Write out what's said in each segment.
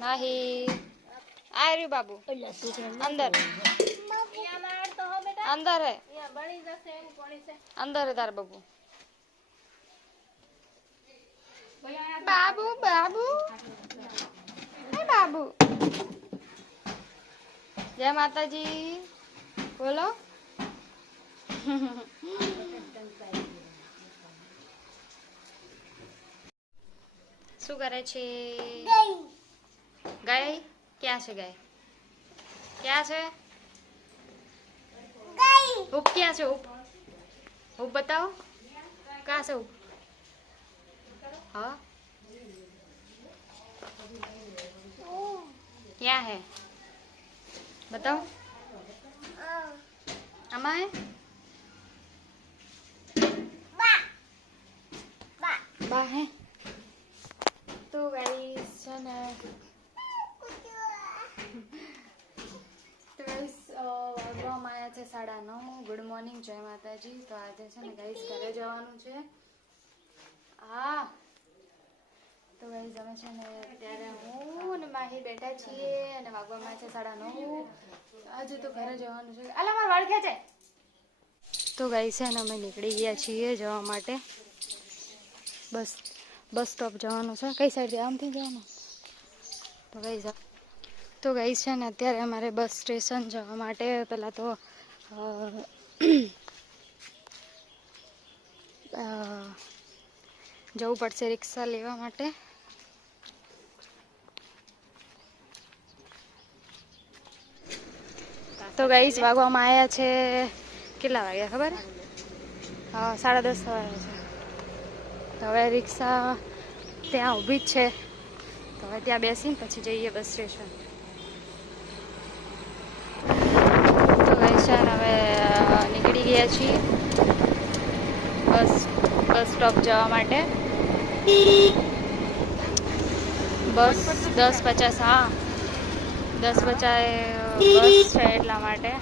नहीं आ रही बाबू अंदर अंदर है अंदर है तार बाबू बाबू बाबू बाबू जय माता जी बोलो શું કરે છે ગાય ક્યાં છે ગાય ક્યાં છે ઉપ ક્યાં છે ઉપ बताओ कहाँ से उप हाँ क्या है बताओ अम्मा है बा है तो गाइस है ना तो गाइस વાગવામાં આવ્યા છે 9:30 ગુડ મોર્નિંગ જય માતાજી તો આજે છે ને ગાઈસ ઘરે જવાનું છે હા તો ગાઈસ અમે છે ને અત્યારે હું અને માહી બેઠા છીએ અને વાગવામાં છે 9:30 આજે તો ઘરે જવાનું છે અલા માર વાળ ખેંચે તો ગાઈસ છે ને અમે નીકળી ગયા છીએ જવા માટે બસ સ્ટોપ જવાનું છે કઈ સાઈડથી આમથી જવાનું તો ગાઈસ છે ને અત્યારે અમારે બસ સ્ટેશન જવા માટે પહેલાં તો જવું પડશે રિક્ષા લેવા માટે તો ગાઈસ વાગવામાં આવ્યા છે કેટલા વાગ્યા ખબર હા 10:30 વાગ્યા છે તો હવે રિક્ષા ત્યાં ઊભી જ છે તો હવે ત્યાં બેસીને પછી જઈએ બસ સ્ટેશન તો ગાઈસ હવે નીકળી ગયા છીએ બસ સ્ટોપ જવા માટે બસ 10:50 હા 10:50 બસ છે એટલા માટે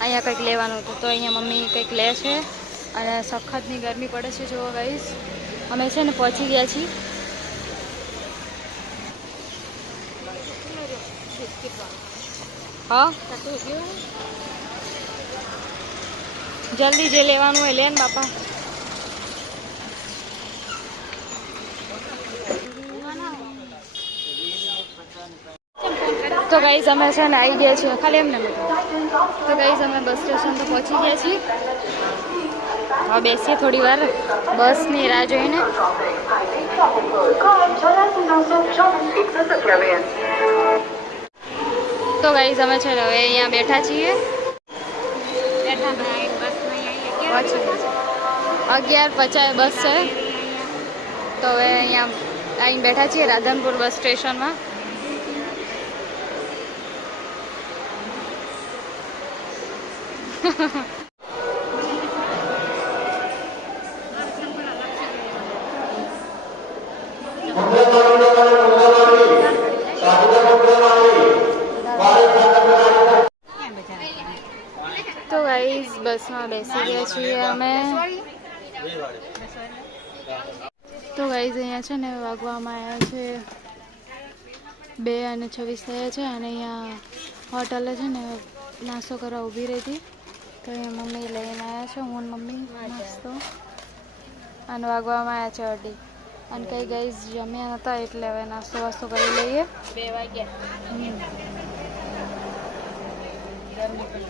અહીંયા કંઈક લેવાનું હતું તો અહીંયા મમ્મી કંઈક લે છે અને સખતની ગરમી પડે છે જો ગાઈસ અમે છે ને પહોંચી ગયા છીએ હા જલ્દી જે લેવાનું હોય લે ને બાપા તો ગાઈસ અમે છે ને આવી ગયા છીએ ખાલી એમને તો ગાઈસ અમે બસ સ્ટેશન તો પહોંચી ગયા છીએ હવે બેસીએ થોડી વાર બસની રાહ જોઈને તો ગાઈસ અમે છે ને હવે અહીંયા બેઠા છીએ 11:50 બસ છે તો હવે અહીંયા આવીને બેઠા છીએ રાધનપુર બસ સ્ટેશનમાં તો ગાઈસ બસમાં બેસી ગયા છીએ અમે તો ગાઈસ અહીંયા છે ને વાગવામાં આવ્યા છે 2:26 થયા છે અને અહીંયા હોટલે છે ને નાસ્તો કરવા ઊભી રહી હતી તો અહીંયા મમ્મી લઈને આવ્યા છે હું મમ્મી નાસ્તો અને વાગવામાં આવ્યા છે 2:30 અને કંઈ ગાઈસ જમ્યા નહોતા એટલે હવે નાસ્તો વાસ્તો કરી લઈએ 2 વાગ્યા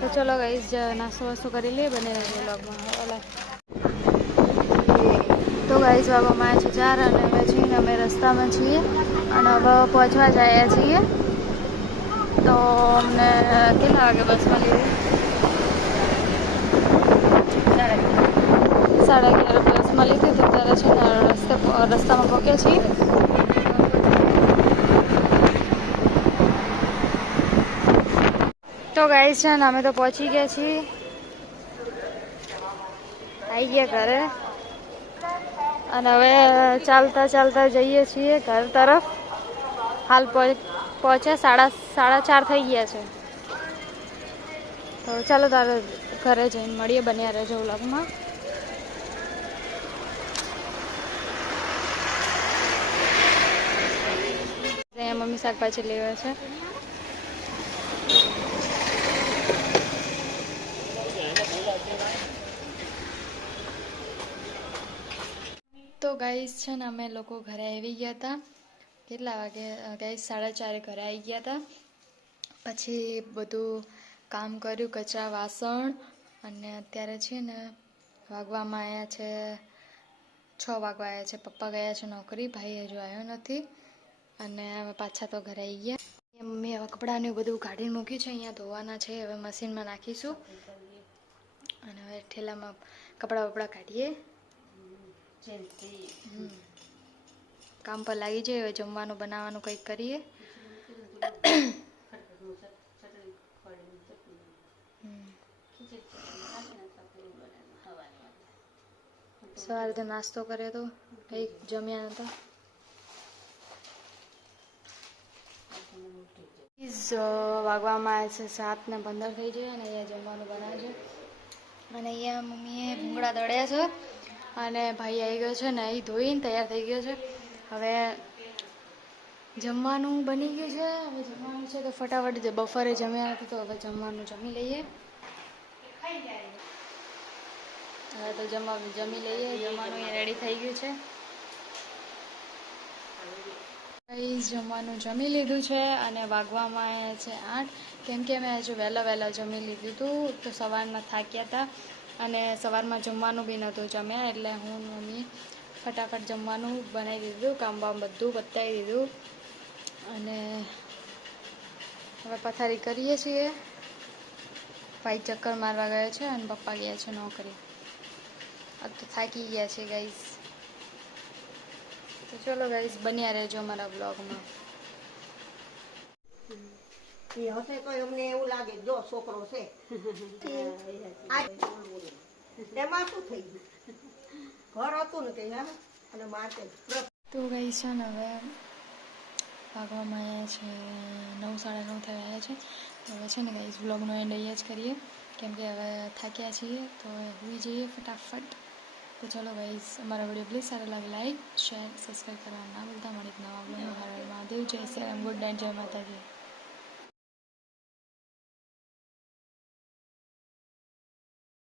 તો ચલો ગાઈસ નાસ્તો વાસ્તો કરી લઈએ બને રહેજો વ્લોગમાં તો ગાઈસ વાગવામાં આવ્યા છે 4 અને હવે જઈને અમે રસ્તામાં છીએ અને હવે પહોંચવા જ આવ્યા છીએ તો અમને કેટલા વાગે બસમાં લીધી? 11:30 બસમાં લીધી. તો ત્યારે છે ને રસ્તામાં પહોંચ્યા છીએ. તો ગાઈસ છે ને અમે તો પહોંચી ગયા છીએ, આવી ગયા ઘરે. અને હવે ચાલતા ચાલતા જઈએ છીએ ઘર તરફ. હાલ પહોંચ્યા 4:30 થઈ ગયા છે. તો ચાલો તારે ઘરે જઈને મળીએ, બન્યા રહેજો વ્લોગમાં. અહીંયા મમ્મી શાકભાજી લેવા છે. તો ગાઈસ છે ને અમે લોકો ઘરે આવી ગયા હતા. કેટલા વાગે ગાઈસ? 4:30 ઘરે આવી ગયા હતા. પછી બધું કામ કર્યું, કચરા વાસણ. અને અત્યારે છે ને વાગવામાં આવ્યા છે 6 વાગવા આવ્યા છે. પપ્પા ગયા છે નોકરી, ભાઈ હજુ આવ્યો નથી. અને હવે પાછા તો ઘરે આવી ગયા. મમ્મી હવે કપડાને બધું કાઢીને મૂક્યું છે, અહીંયા ધોવાના છે. હવે મશીનમાં નાખીશું અને હવે ઠેલામાં કપડાં વપડા કાઢીએ. કામ પર લાગી જાય. હવે જમવાનું બનાવવાનું કંઈક કરીએ. સવારે તો નાસ્તો કર્યો તો, કંઈક જમ્યા નતા. વાગવામાં આવે છે 7:15 થઈ જાય અને અહીંયા જમવાનું બનાવે છે. અને અહીંયા મમ્મીએ ભૂંગળા દળ્યા છે અને ભાઈ આવી ગયો છે ને એ ધોઈને તૈયાર થઈ ગયો છે. હવે જમવાનું બની ગયું છે. હવે જમવાનું છે તો ફટાફટ બપોરે જમ્યા નથી તો હવે જમવાનું જમી લઈએ. હવે તો જમી લઈએ. જમવાનું અહીંયા રેડી થઈ ગયું છે. જમવાનું જમી લીધું છે અને વાગવામાં આવ્યા છે 8. કેમ કે મેં હજુ વહેલા જમી લીધું હતું. તો સવારના થાક્યા હતા અને સવારમાં જમવાનું બી નહોતું જમ્યા. એટલે હું મમ્મી ફટાફટ જમવાનું બનાવી દીધું, કામ બામ બધું પતાવી દીધું. અને હવે પથારી કરીએ છીએ. ભાઈ ચક્કર મારવા ગયો છે અને પપ્પા ગયા છે નોકરી. अब तो થાકી ગયા છે ગાઈસ. તો ચલો ગાઈસ, બન્યા રહેજો અમારા બ્લોગમાં. એ હશે તો અમને એવું લાગે જો છોકરો છે એમાં શું થઈ ગયું? ઘર હતું ને કઈ અને માર્કેટ. તો ગાઈસ છે ને હવે ભાગવામાં આવ્યા છે 9, 9:30 થયા આવ્યા છે. તો હવે છે ને ગાઈસ બ્લોગનો એન્ડ અહીંયા જ કરીએ, કેમ કે હવે થાક્યા છીએ. તો હોઈ જઈએ ફટાફટ. તો ચલો ગાઈસ, અમારા વિડીયો પ્લીઝ સારો લાગે લાઈક, શેર, સબસ્ક્રાઈબ કરવાનું ના ભૂલતા. મળી નવા બ્લોગમાં. હર હર મહાદેવ. જય શ્રી રામ. Good night. જય માતાજી.